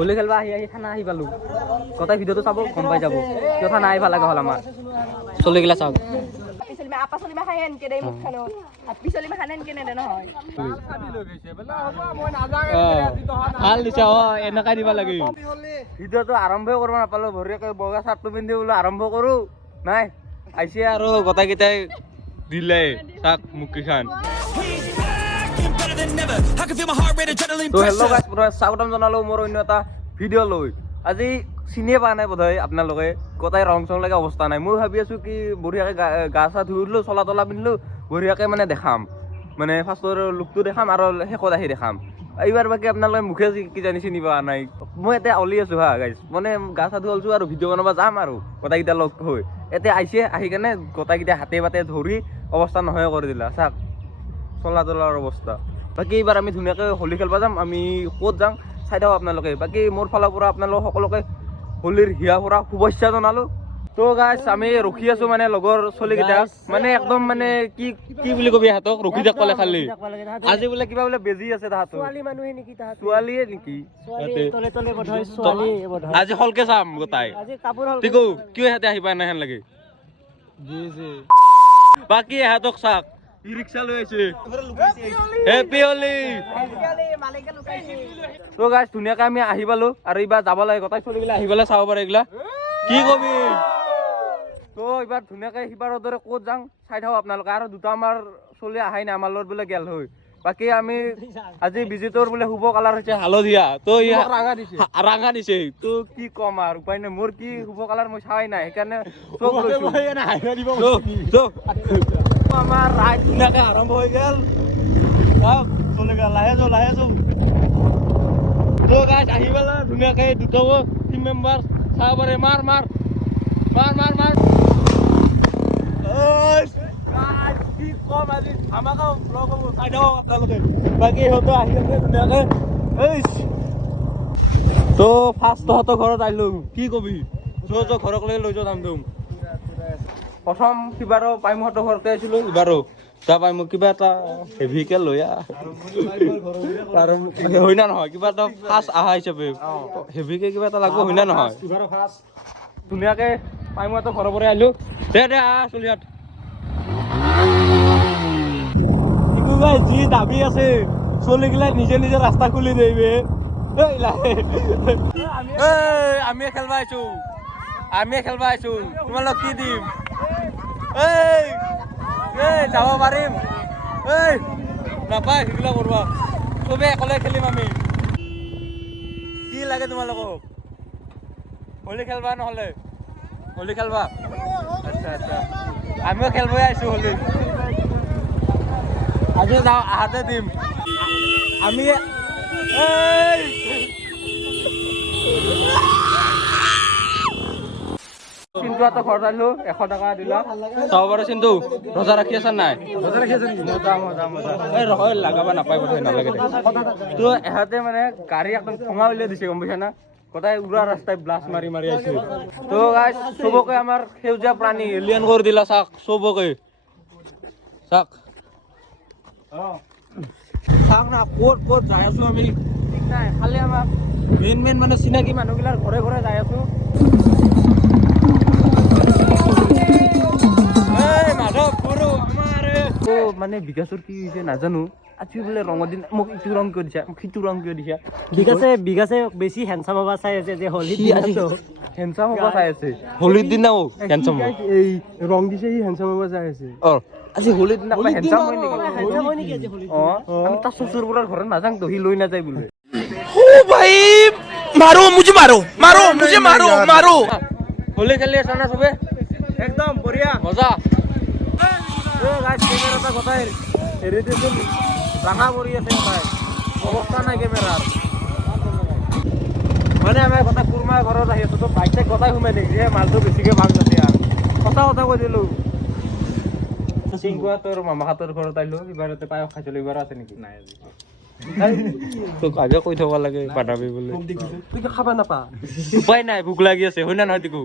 হোলী খেলবা আহি আহি থানা আহি পালো। গোটেই ভিডিঅ'টো চাব গম পাই যাব। কিয় থানা আহিব লগা হ'ল আমাৰ। চলিগিলা চাওক। এনেকাই দিব লাগে। ভিডিঅ'টো আৰম্ভই কৰিব নাপালো ভৰিয়াকে বগা চাৰ্টটো পিন্ধি বোলো আৰম্ভ কৰো। নাই। আহিছে আৰু গোটেইকেইটাই দিলে চাক মুখকেইখন। তো হেল্ল' গাইছ প্ৰথমে স্বাগতম জনালোঁ মোৰ অন্য এটা ভিডিঅ' লৈ। আজি চিনিয়ে পোৱা নাই বোধহয় আপোনালোকে গোটাই ৰং চং লাগে অৱস্থা নাই। মই ভাবি আছোঁ কি বঢ়িয়াকৈ গা গা চা ধুই দিলোঁ চলা তলা পিন্ধিলোঁ বঢ়িয়াকৈ মানে দেখাম। মানে ফাৰ্ষ্টৰ লুকটো দেখাম আৰু শেষত আহি দেখাম। এইবাৰ বাকী আপোনালোকে মুখে কিজানি চিনি পোৱা নাই। মই এতিয়া অলি আছোঁ হা গাইছ মানে গা চা ধুই ওলছোঁ আৰু ভিডিঅ' বনাব যাম আৰু গোটেইকেইটা লগ হৈ। এতিয়া আহিছে আহি কেনে গোটেইকেইটা হাতে পাতে ধৰি অৱস্থা নহয় কৰি দিলা। চাওক চলা তলাৰ অৱস্থা। বাকী এইবাৰ আমি ধুনীয়াকৈ হোলী খেলিব যাম আমি ক'ত যাম চাই থাকক আপোনালোকে। বাকী মোৰ ফালৰ পৰা আপোনালোক সকলোকে হোলীৰ হিয়া ভৰা শুভেচ্ছা জনালোঁ। তো গাইছ আমি ৰখি আছো মানে লগৰ চলিকেইটা মানে একদম মানে কি কি বুলি কবি ইহঁতক ৰখি থাক ক'লে খালি। আজি বোলে কিবা বোলে বেজি আছে তাহাঁতৰ। ছোৱালী মানুহে নেকি তাহাঁত ছোৱালীয়ে নেকি? আজি হলকে চাম গোটাই। আজি কাপোৰ হ'ল টিকু কিয় ইহঁতে আহি পাই নাই হেন লাগে বাকী ইহঁতক চাক ই ৰিক্সা লৈ আহিছে হেপী হলি তো গাইছ ধুনীয়াকৈ আমি আহি পালো আৰু এইবাৰ যাব লাগে। চলিবিলাক আহি পেলাই চাব পাৰে এইগিলা। কি কবি? তো এইবাৰ ধুনীয়াকৈ সিবাৰৰ দৰে ক'ত যাওঁ চাই থাকক আপোনালোকে। আৰু দুটা আমাৰ চলি আহাই নাই আমাৰ লগত বোলে গেল হৈ বাকী আমি আজি বিজিতৰ বোলে শুভ কালাৰ হৈছে হালধীয়া। তো ৰাঙা দিছে। তো কি ক'ম আৰু উপায় নাই। মোৰ কি শুভ কালাৰ মই চাৱাই নাই সেইকাৰণে চব লৈছো তো, তো। আমাৰ ৰাইড ধুনীয়াকৈ আৰম্ভ হৈ গ'ল চাওক, লাহে যাওঁ লাহে যাওঁ তো গাইছ আহি পেলাই ধুনীয়াকৈ দুটা টিম ক'ম আজি ধামাকা vlog চাই থাকক আপোনালোকে। বাকী সিহঁতে আহি আছে ধুনীয়াকৈ। তো ফাৰ্ষ্ট তহঁতৰ ঘৰত আহিলো। কি কবি? ঘৰক লৈ লৈ যাওঁ যাম প্ৰথম সিবাৰো পাইমুহঁতৰ ঘৰতে আছিলো। ইবাৰো। তাৰ পাই মোক কিবা এটা হেভিকে লৈ আৰু হয় না নহয় কিবা এটা ফাৰ্ষ্ট আহা হিচাপে। হেভিকে কিবা এটা লাগব হয় না নহয় ধুনীয়াকে পাইমুহঁতৰ ঘৰৰ পৰা আহিলো দে দে আহ চলিহাত যি দাবি আছে চলিগিলাই নিজে নিজে ৰাস্তা খুলি দেবে। আমি খেলবা আহিছো আমি খেলবা আহিছো তোমালোক কি দিম? এই এই, যাব পাৰিম। এই, নাপায়, সেইবিলাক কৰবা। চবে অকলে খেলিম আমি। কি লাগে তোমালোকক? হোলী খেলবা নহ'লে? হোলী খেলবা? আচ্ছা আচ্ছা। আমিও খেলবই আহিছো হোলী। আজি যাওঁ, আহাতে দিম। আমি এই! চিন্তু এটা ঘৰত আহিলো এশ টকা দিলা। চাব পাৰে চিন্তু ৰজা ৰাখি আছে নাই? ৰহয় নাপায় বোধহয় নালাগে তো এহঁতে মানে গাড়ী একদম থঙা উলিয়াই দিছে গম পাইছা না? গোটাই উৰা ৰাস্তাই ব্লাছ মাৰি মাৰি আহিছে। তো গাইছ চবকে আমাৰ সেউজীয়া প্ৰাণী এলিয়ান কৰি দিলা চাওক চবকে। চাওক চাওক না ক'ত ক'ত যাই আছো আমি? ঠিক নাই খালি আমাক মেইন মেইন মানে চিনাকি মানুহগিলাৰ ঘৰে ঘৰে যাই আছো। মানে বিকাশৰ কি হৈছে নাজানো। আজি বোলে ৰঙৰ দিন মোক ইটো ৰং কৰি দিছা? মোক সিটো ৰং কৰি দিছা? বিকাশে বিকাশে বেছি হেনচাম হ'বা চাই আছে যে হলি হেণ্ডচাম হ'বা চাই আছে। হলিৰ দিনাও হেণ্ডচাম এই ৰং দিছে সি হেণ্ডচাম হ'বা চাই আছে। অঁ। আজি হলিৰ দিনা হেনচাম হয় নেকি? অ। আমি তাৰ চচুৰবোৰৰ ঘৰত নাযাংতো সি লৈ নাযায় বোলে। ভাই মাৰো মুঝে মাৰো মাৰো মুঝে মাৰো মাৰো। হলি খেলি আছা না চবে? একদম বঢ়িয়া। মজা। গোটাই হেৰি দিছোন ৰাঙা পৰি আছে গোটাই অৱস্থা নাই কেমেৰাৰ মানে আমি গোটাই কুৰমা ঘৰত আহি আছো তো বাইক গোটাই সোমাই নেকি? যে মালটো বেছিকে ভালো যাতে আৰু সঁচা কথা কৈ দিলো। চিংকুৱা তোৰ মামাহঁতৰ ঘৰত আহিলো ইবাৰতে পায়স খাইছিলো ইবাৰ আছে নেকি? নাই আজি। তোক আগে কৈ থব লাগে বাধাবি বুলি। তুই খাবা নাপা উপায় নাই ভোক লাগি আছে হয় না নহয় টিকু।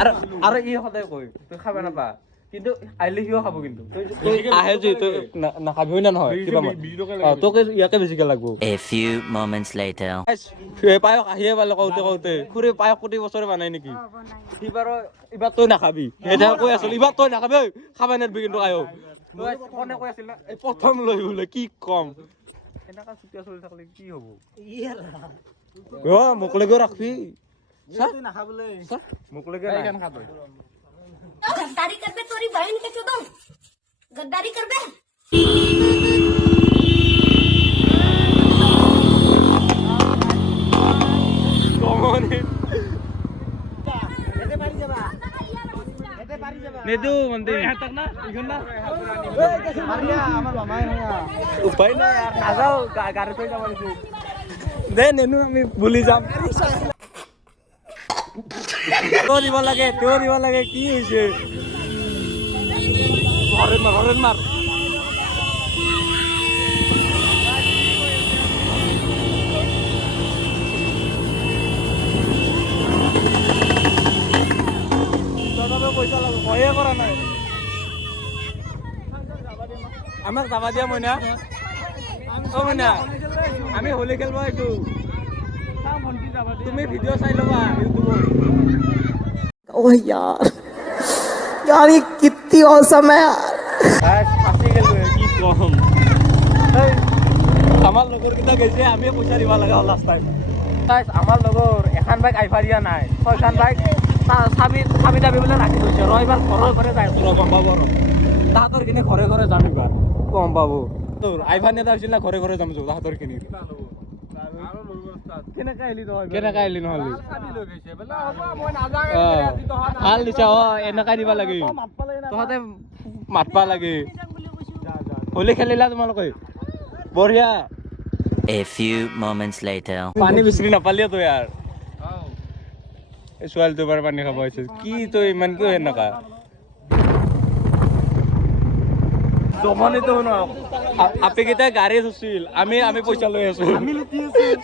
আৰু আৰু ই সদায় কয় তই খাব নাপা কিন্তু আহিলে সিও খাব কিন্তু। আহে যে তই না- নাখাবি হয় না নহয়? কিবা তোকে ইয়াকে বেছিকে লাগব। A few moments later. পায়স আহিয়ে পালে কওঁতে কওঁতে। খুৰী পায়স প্ৰতি বছৰে বনাই নেকি? সিবাৰ তই নাখাবি। সেইটা কৈ আছিল এইবাৰ তই নাখাবি ঐ, খাবা নেদবি কিন্তু আয়ো। কোনে কৈ আছিল এই প্ৰথম লৈ বোলে কি কম? এনেকা চুতীয়া চলি থাকিলে কি হ'ব? অ মোকলৈকেও ৰাখবি। চা মোকলৈকে নাই गद्दारी कर बे तोरी बहन के चुदो गद्दारी कर बे কমনে নেদু মন্দিৰ উপায় নাই আৰু নাযাওঁ গা- গাড়ী থৈ যাব লাগিব দে নেনো আমি বুলি যাম তই দিব লাগে তই দিব লাগে কি হৈছে ঘৰত মাৰ ঘৰত মাৰ তথাপি পইচা লাগে ভয়ে কৰা নাই আমাক যাবা দিয়া মইনা অ মইনা আমি হোলী খেলব এইটো তুমি ভিডিঅ' চাই ল'বা ইউটিউবত ओह यार यार ये कितनी औसम है यार ফাঁচি গেলো কি কম। আমাৰ লগৰ কেইটা গৈছে আমি পইচা দিব লগা হ'ল লাষ্ট টাইম আমাৰ লগৰ এখন বাইক আহিব দিয়া নাই। ছয়খন বাইক চাবি চাবি তাবি বোলে ৰাখি থৈছে। ৰ এইবাৰ ঘৰে ঘৰে যাই আছো। ৰ গম পাব ৰ তাহাঁতৰ কিনে ঘৰে ঘৰে যাম এইবাৰ। গম পাব। তোৰ আইভা নেতা হৈছিল না ঘৰে ঘৰে যাম তাহাঁতৰ কিনি। কেনেকে আহিলি নহ'লে? ভালো দিছা অ এনেকা দিব লাগে। তহঁতে মাতবা লাগে। হোলী খেলিলা তোমালোকে? বঢ়িয়া। A few moments later. পানী বিচাৰি নাপালিয়ে তই এই ছোৱালীটো বাৰু পানী খাব আহিছে। কি তই ইমান কিয় এনেকা জমনিটো শুন আপিকেইটাই গাড়ী থৈছিল আমি আমি পইচা লৈ আছো।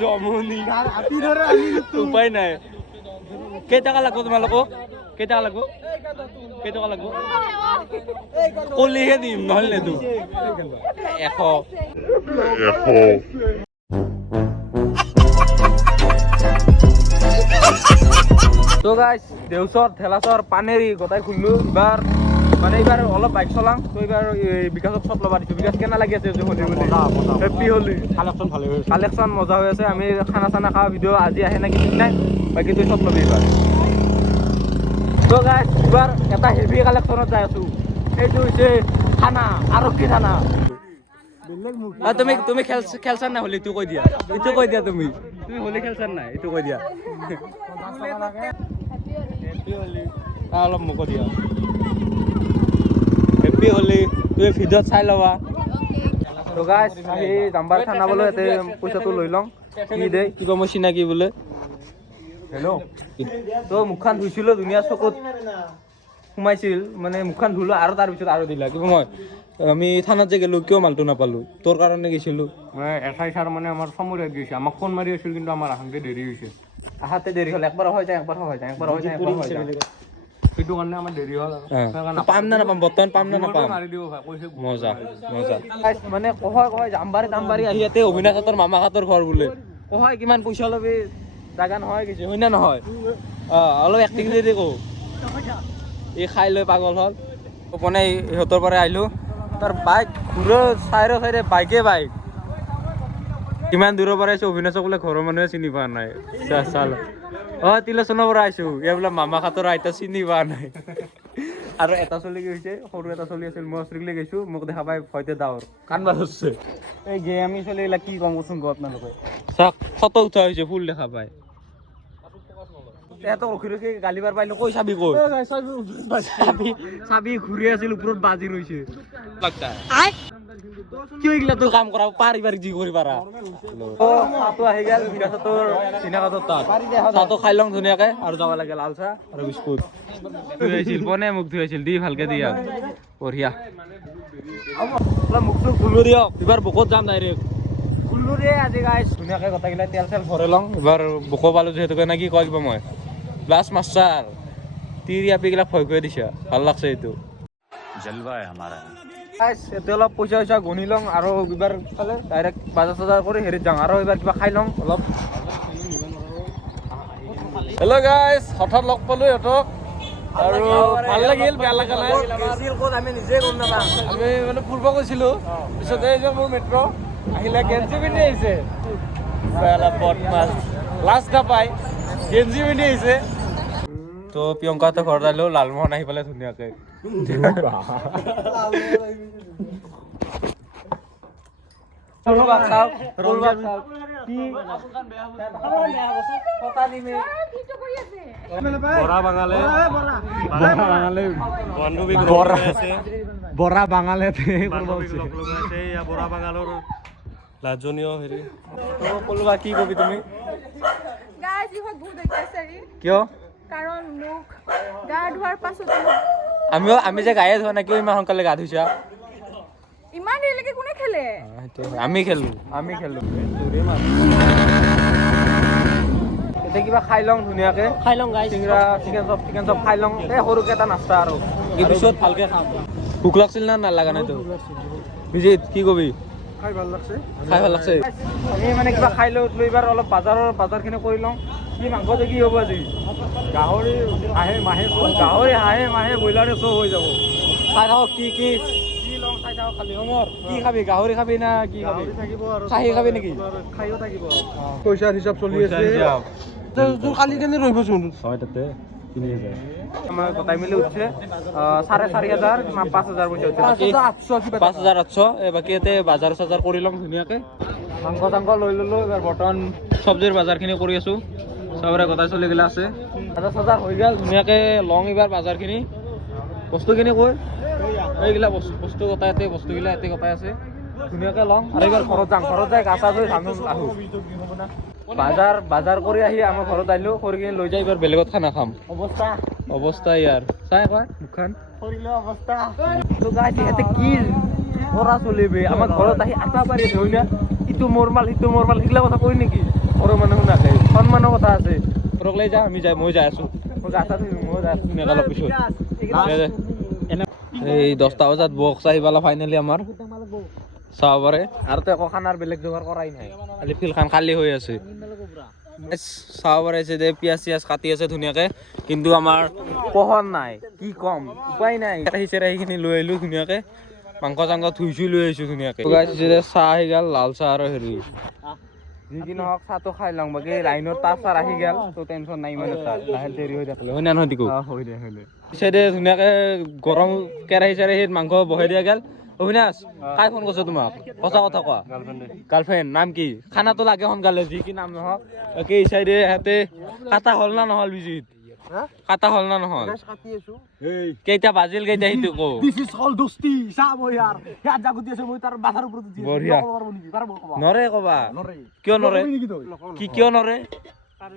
জমনি। উপায় নাই। কেইটকা লাগব তোমালোকক? কেইটকা লাগব? কেইটকা লাগব? কলিহে দিম নহ'লে নেদো এশ। তো গাইছ দেউচৰ ঠেলাচৰ পানেৰি গোটাই খুলিলো। এইবাৰ মানে এইবাৰ অলপ বাইক চলাম তো এইবাৰ এই বিকাশক চব ল'বা দিছোঁ। বিকাশ কেনে লাগি আছে যে হলি বুলি হেপ্পী হলি কালেকশ্যন ভালে হৈ কালেকশ্যন মজা হৈ আছে। আমি খানা চানা খোৱা ভিডিঅ' আজি আহে নেকি ঠিক নাই বাকী তুই চব ল'বি এইবাৰ। তো গাইছ এইবাৰ এটা হেভি কালেকশ্যনত যাই আছোঁ। এইটো হৈছে থানা আৰক্ষী থানা তুমি তুমি খেল খেলছা নাই হলি এইটো কৈ দিয়া। এইটো কৈ দিয়া তুমি। তুমি হলি খেলছা নাই? এইটো কৈ দিয়া। অলপ মোকো দিয়া। হেপ্পী হলি তুমি ভিডিঅ'ত চাই ল'বা। তো গাইছ আহি জাম্বাৰ খানাবলৈ ইয়াতে পইচাটো লৈ লওঁ। কি দে? চিনাকি বোলে। হেল্ল' তো মুখখন ধুইছিলোঁ ধুনীয়া চকুত সোমাইছিল। মানে মুখখন ধুলো আৰু তাৰ পিছত আৰু দিলা। কিবা মই আমি থানাত যে গেলো কিয় মালটো নাপালো? তোৰ কাৰণে গৈছিলো। এছ আই ছাৰ মানে আমাৰ চমুৰিয়াত গৈছে। আমাক ফোন মাৰি আছিল কিন্তু আমাৰ আহোঁতে দেৰি হৈছে। আহাতে দেৰি হ'ল। একবাৰ হৈ যায় একবাৰ হৈ যায় একবাৰ হৈ যায় একবাৰ হৈ যায়। সেইটো কাৰণে আমাৰ দেৰি হ'ল পাম না নাপাম? বৰ্তমান পাম না নাপাম? মাৰি দিব ভাই কৈছে মজা মজা। মানে কহয় কহয় জামবাৰী তামবাৰী আহি ইয়াতে অবিনাশহঁতৰ মামাহঁতৰ ঘৰ বোলে। কহয় কিমান পইচা ল'বি? জাগা নহয় কিছু হয় নহয়? অঁ অলপ এক্টিং দি কওঁ এই খাই লৈ পাগল হ'ল। মানে ইহঁতৰ পৰা আহিলোঁ। তাৰ বাইক ঘূৰে চাইৰে চাইৰে বাইকে বাইক। কিমান দূৰৰ পৰা আহিছোঁ অবিনাশক বোলে ঘৰৰ মানুহে চিনি পোৱা নাই। চা চাল। অঁ তিলোচনৰ পৰা আহিছোঁ ইয়াৰ বোলে মামা খাতৰ আইতা চিনি পোৱা নাই আৰু এটা চলি হৈছে সৰু এটা চলি আছিল মই অষ্ট্ৰেলিয়া গৈছোঁ মোক দেখা পাই ভয়তে ডাৱৰ কান্দবা ধৰছে এই গেয়ামি চলি এইবিলাক কি কম কচোন গো আপোনালোকে চাওক ফটো উঠা হৈছে ফুল দেখা পায় এহঁতক ৰখি ৰখি গালি পাৰ পাইলো কৈ চাবি কৈ চাবি চাবি ঘূৰি আছিল ওপৰত বাজি ৰৈছে কিয় এইগিলা তই কাম কৰা পাৰিবাৰিক যি কৰি পাৰা চাহটো আহি গেল বিকাশটোৰ চিনাকাটোৰ তাত চাহটো খাই লওঁ ধুনীয়াকে। আৰু যাব লাগে লাল চাহ আৰু বিস্কুট। ধুই আহিছিল পনে মোক ধুই আহিছিল দি ভালকে দিয়া। বঢ়িয়া। অলপ মুখ চুখ দিয়ক। এইবাৰ বুকত যাম ডাইৰেক্ট ধুলো ৰে আজি গাইছ ধুনীয়াকে গোটেইগিলা তেল চেল ভৰাই লওঁ। এইবাৰ বুক পালোঁ যিহেতুকে নে কি কয় কিবা মই। ব্লাছ মাষ্টাৰ তিৰি আপিগিলাক ভয় কৰি দিছা। ভালো লাগছে এইটো। Guys, এতিয়া অলপ পইচা চইচা গণি লওঁ আৰু এইবাৰ ফালে ডাইৰেক্ট বাজাৰ চাজাৰ কৰি হেৰিত যাওঁ আৰু এইবাৰ কিবা খাই লওঁ অলপ। হেল্ল' গাইজ হঠাৎ লগ পালোঁ সিহঁতক আৰু ভালো লাগিল, বেয়া লগা নাই। আমি নিজে গম নাপাওঁ আমি মানে ফুৰিব গৈছিলোঁ। পিছতে এই যে মোৰ মিত্ৰ আহিলে গেঞ্জি পিন্ধি আহিছে। বদমাছ। লাজ নাপায়। গেঞ্জি পিন্ধি আহিছে। তো প্ৰিয়ংকাহঁতে ঘৰত আহিলেও লালমোহন আহি পালে ধুনীয়াকে। বৰা বাঙালে লাজনীয় হেৰি কলবা কি কবি তুমি কিয় কাৰণ মোক গা ধোৱাৰ পাছত আমিও আমি যে গায়ে ধোৱা নাই কিয় ইমান সোনকালে গা ধুইছা? ইমান দেৰিলৈকে কোনে খেলে? আমি খেলো আমি খেলো। এতিয়া কিবা খাই লওঁ ধুনীয়াকে। খাই লওঁ গাইছ চিংৰা চিকেন চপ চিকেন চপ খাই লওঁ। এই সৰুকে এটা নাস্তা আৰু। এই পিছত ভালকে খাম ভোক লাগছিল না? নালাগা নাই তো বিজিত কি কবি? খাই ভালো লাগছে। খাই ভালো লাগছে। আমি মানে কিবা খাই লৈ লৈ এইবাৰ অলপ বাজাৰৰ বাজাৰখিনি কৰি লওঁ। কি মাংস যে কি হ'ব আজি? গাহৰি আহে মাহে গাহৰি হাঁহে মাহে ব্ৰইলাৰে চব হৈ যাব। চাই থাকক কি কি? কি লওঁ চাই থাকক খালি সময়। কি খাবি গাহৰি খাবি না কি খাবি? থাকিব আৰু খাহী খাবি নেকি? খাইও থাকিব। পইচাৰ হিচাপ চলি আছে। তোৰ কালি কেনে ৰহিবচোন? হয় তাতে তিনি হাজাৰ। আমাৰ গোটাই মিলি উঠছে। চাৰে চাৰি হাজাৰ পাঁচ হাজাৰ পইচা উঠছে। পাঁচ হাজাৰ আঠশ বাকী ইয়াতে বাজাৰ চাজাৰ কৰি ল'ম ধুনীয়াকে। মাংস চাংস লৈ ল'লোঁ বৰ্তমান চব্জিৰ বাজাৰখিনি কৰি আছোঁ। চবৰে গোটাই চলি গেলা আছে। বাজাৰ চাজাৰ হৈ গ'ল ধুনীয়াকে লওঁ এইবাৰ বাজাৰখিনি। বস্তুখিনি কৈ এইগিলা বস্তু বস্তু গোটাই ইয়াতে বস্তুগিলা ইয়াতে গোটাই আছে। ধুনীয়াকে লওঁ আৰু এইবাৰ ঘৰত যাম ঘৰত যাই গা চা ধুই ধান আহোঁ। বাজাৰ বাজাৰ কৰি আহি আমাৰ ঘৰত আহিলোঁ কৰি কিনে লৈ যাই এইবাৰ বেলেগত খানা খাম। অৱস্থা। অৱস্থা ইয়াৰ। চাই কয় মুখখন। অৱস্থা। তো গাইছ ইহঁতে কি কৰা চলিবে? আমাৰ ঘৰত আহি আটা পাৰি হয় না ইটো মোৰ মাল সিটো মোৰ মাল সেইগিলা কথা কয় নেকি? ঘৰৰ মানুহ শুনাকে সন্মানৰ কথা আছে। ঘৰক লৈ যা আমি যাই মই যাই আছোঁ। মই যাই আছোঁ। অলপ পিছত। এই দহটা বজাত বক্স আহি পালা ফাইনেলি আমাৰ। চাব পাৰে আৰু তো একো খানাৰ বেলেগ যোগাৰ কৰাই নাই। খালি ফিল্ডখন খালী হৈ আছে। চাব পাৰে যে পিঁয়াজ চিয়াজ কাটি আছে ধুনীয়াকে। কিন্তু আমাৰ পোহৰ নাই কি ক'ম? উপায় নাই। কেৰাহী চেৰাহীখিনি লৈ আহিলোঁ ধুনীয়াকে। মাংস চাংস ধুই চুই লৈ আহিছোঁ ধুনীয়াকে। যে চাহ আহি গ'ল লাল চাহ আৰু হেৰি। যি কি নহওক চাহটো খাই লওঁ বাকী লাইনৰ তাৰ চাৰ আহি গ'ল তো টেনশ্যন নাই ইমান এটা। লাহে দেৰি হৈ থাকিলে হয় না নহয় দিকো পিছে ধুনীয়াকে গৰম কেৰাহী চেৰাহীত মাংস বহাই দিয়া গেল। অবিনাশ কাই ফোন কৰিছে তোমাক? সঁচা কথা কোৱা। গাৰ্লফ্ৰেণ্ড নাম কি? খানাটো লাগে সোনকালে যি কি নাম নহওক। বাকী এই চাইডে সিহঁতে কাটা হ'ল না নহ'ল বিজিত? কাটা হ'ল না নহ'ল? কেইটা বাজিল কেইটা সেইটো কওঁ? দিছ ইজ অল দোস্তি চা মই ইয়াৰ। ইয়াত জাগুতি আছে মই তাৰ বাধাৰ ওপৰত দি বঢ়িয়া। নৰে কবা। কিয় নৰে? কি কিয় নৰে?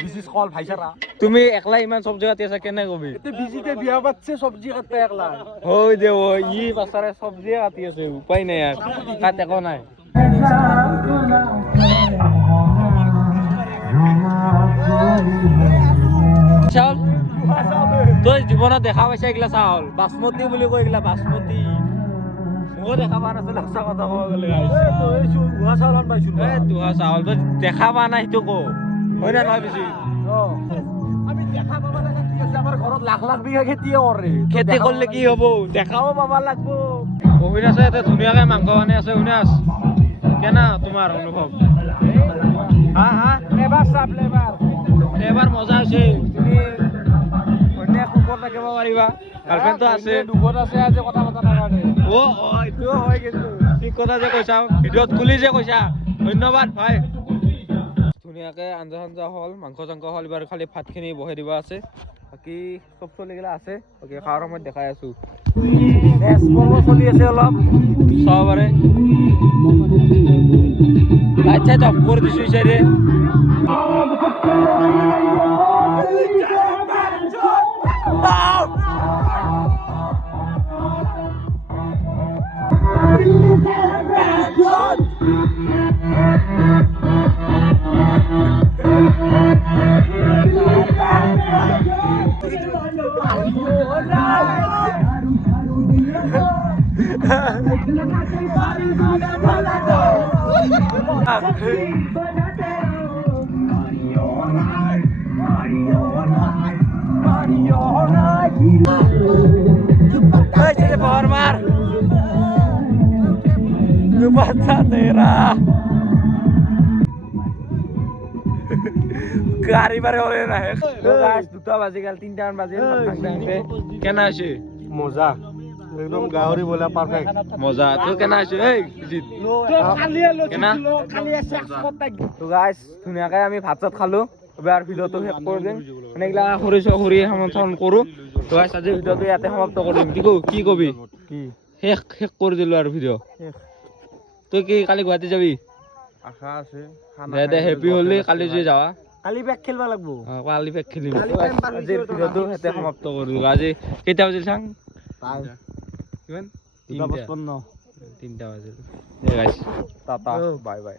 This is call ভাইচাৰা। তুমি একলা ইমান চব্জি কাটি আছা কেনে কবি? বিজিতে বিয়া পাতছে চব্জি কাটতে একলা। হৈ দে ঐ ই বাচ্চাৰে চব্জিয়ে কাটি আছে উপায় নাই আৰু কাট একো নাই। চাউল? তই জীৱনত দেখা পাইছা এইগিলা চাউল। বাচমতি বুলি কয় এইগিলা বাচমতি ময়ো দেখা পোৱা নাছিলো সঁচা কথা ক'ব গ'লে। তুহা চাউল তই দেখা পোৱা নাই সেইটো কওঁ। হয় না নহয় বেছি আমি দেখা পাবা লাগে কি আছে আমাৰ ঘৰত লাখ লাখ বিঘা খেতিয়ে কৰে। খেতি কৰিলে কি হ'ব? দেখাব পাবা লাগব। অবিনাশে ইয়াতে ধুনীয়াকে মাংস আনি আছে অবিনাশ। কেনা তোমাৰ অনুভৱ? হা হা? এবাৰ চাপ এবাৰ এবাৰ মজা হৈছে। থাকিব পাৰিবা আছে। দুখত আছে আজি কথা পতা অ অ এইটোও হয় কিন্তু। ঠিক কথা যে কৈছা। ভিডিঅ'ত খুলি যে কৈছা। ধন্যবাদ ভাই। ধুনীয়াকে আঞ্জা চাঞ্জা হ'ল মাংস চাংস হ'ল এইবাৰ খালি ভাতখিনি বহাই দিব আছে। বাকী চব চলিগিলা আছে। বাকী খোৱাৰ সময়ত দেখাই আছো। চলি আছে অলপ। চাব পাৰে লাইট চাইট অফ কৰি দিছো চাইডে। Formal. Jumat গাড়ি বারে হলে না দুটা বাজে গেল তিনটা বাজে কেন আসে মজা একদম গাহৰি বলা পাৰফেক্ট মজা। তো কেন আছে? এই জিত। কেনা? তো গাইস ধুনীয়াকৈ আমি ভাত চাত খালো। এবাৰ ভিডিঅ'টো শেষ কৰি দিম। মানে এইগিলা সৰি সৰি সমৰ্থন কৰোঁ। তো গাইস আজি ভিডিঅ'টো ইয়াতে সমাপ্ত কৰিম। কি কওঁ কি কবি? কি? শেষ শেষ কৰি দিলোঁ আৰু ভিডিঅ' তই কি কালি গুৱাহাটী যাবি? আশা আছে। দে দে হেপী হলি কালি যদি যাৱা কালি বেগ খেলিব লাগিব। অ, কালি পেক খেলিম। আজিৰ ভিডিঅ'টো ইয়াতে সমাপ্ত কৰিলোঁ। আজি কেইটা বাজিল চাং? কিমান? তিনটা। তিনটা বাজিল টাটা বাই বাই।